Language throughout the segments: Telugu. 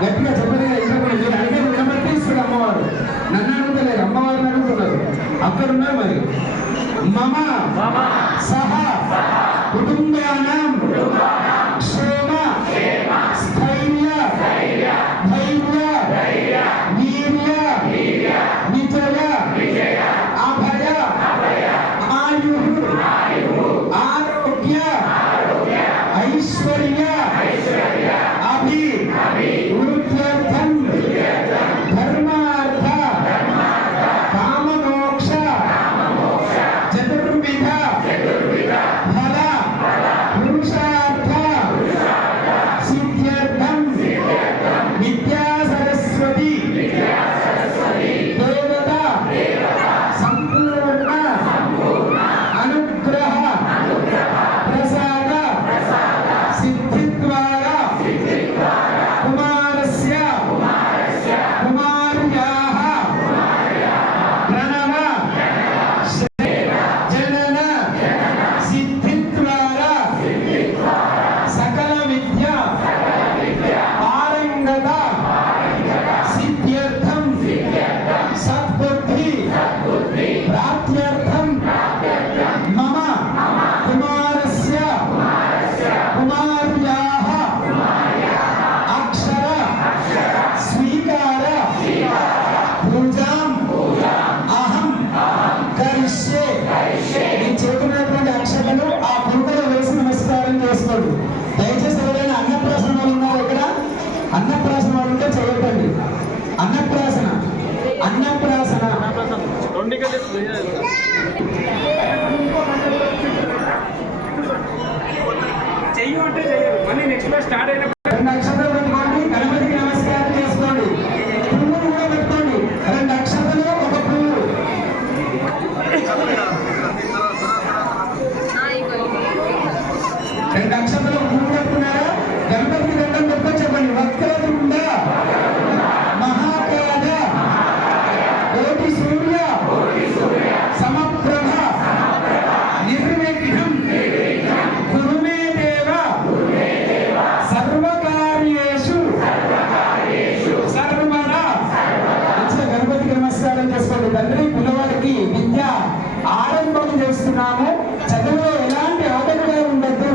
గట్టిగా చెప్పలేదు. మీరు అడిగే వినబట్టి ఇస్తుంది అమ్మవారు. నన్ను అడుగుతలేదు, అమ్మవారిని అడుగుతున్నారు. అక్కడ ఉన్నారు మరి. మమ సహ కుటుంబానాం క్షేమ స్థైర్య ధైర్య వీర్య విజయ అభయ ఆయు ఆరోగ్య ఐశ్వర్య వృద్ధ్యర్థం ధర్మార్థ కామమోక్ష చతుర్విధ ఫల పురుషార్థ సిద్ధ్యర్థం విద్యా సరస్వతి దేవత సంపూర్ణ అనుగ్రహ ప్రసాద సిద్ధిద్వారా కుమారస్య కుమార్యాః ప్రణవ జనన సిద్ధిద్వారా సకల విద్య పారంగత సిద్ధ్యర్థం సద్బుద్ధి ప్రాప్త్యర్థం మమ కుమారస్య కుమార్యాః అక్షర స్వీకార పూజాం అహం కరిష్యే. ఈ చేతున్నటువంటి అక్షరలు ఆ పూజలో వేసి నమస్కారం చేసుకోండి. దయచేసి ఎవరైనా అన్నప్రాసన వాళ్ళు ఉన్నారు ఇక్కడ? అన్నప్రాసన వాళ్ళు ఉంటే చేయకండి. అన్నప్రాసన చెయ్యి అంటే చెయ్యరు. మళ్ళీ నెక్స్ట్ లో స్టార్ట్ అయిన 2 అక్షరాలు పెట్టుకోండి. గణపతికి నమస్కారం చేసుకోండి. పువ్వులు కూడా పెట్టుకోండి. 2 అక్షరాలు ఒక పువ్వు. 2 అక్షరాలు పువ్వు పెట్టుకున్నారా? గణపతికి దండం పెట్టుకొని చెప్పండి. వక్రతుండ మహాకాయ కోటి సూర్య సమప్రభ నిర్విఘ్నం కురు మే దేవ సర్వకార్యేషు సర్వదా. మంచిగా గణపతికి నమస్కారం చేసుకోండి. తండ్రి, పిల్లవాడికి విద్య ఆరంభం చేస్తున్నాము, చదువులో ఎలాంటి ఆటంకాలు ఉండద్దు,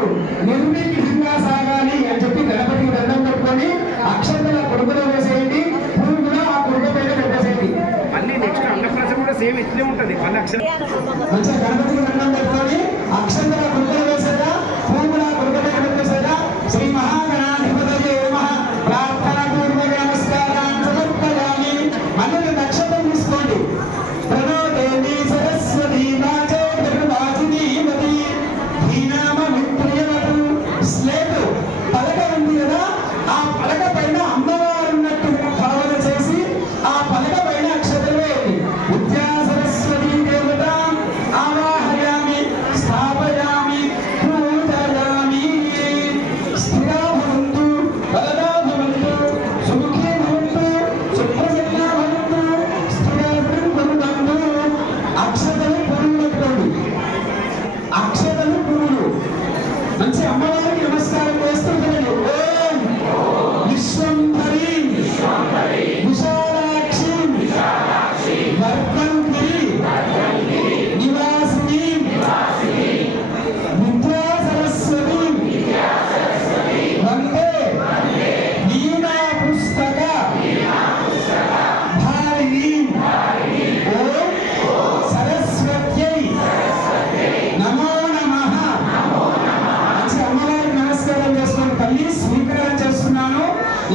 నిర్విఘ్నంగా సాగాలి అని చెప్పి గణపతికి దండం పెట్టుకొని అక్షంతల కొడుకులో వేసేయండి. పువ్వు కూడా ఆ కొడుకు పైన పెట్టేసేయండి. మళ్ళీ నెక్స్ట్ అన్నప్రాసన కూడా సేమ్ ఇట్లే ఉంటుంది. మళ్ళీ అక్షరం మంచిగా గణపతికి దండం పెట్టుకొని అక్షంతల కొడుకులో వేసేదా, పువ్వు కూడా కొడుకు పైన పెట్టేసేదా. శ్రీ మహాగణాధిపతయే నమః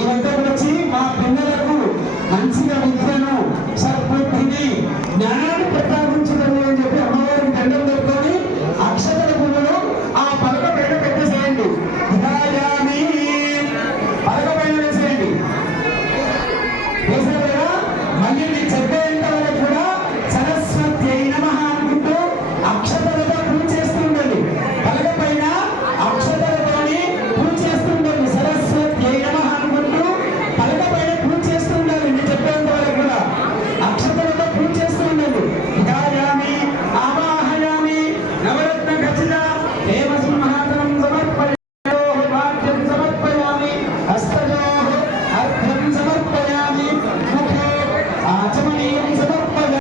వద్దకు వచ్చి మా పిల్లలకు మంచిగా విద్యను సద్బుద్ధిని జ్ఞానాన్ని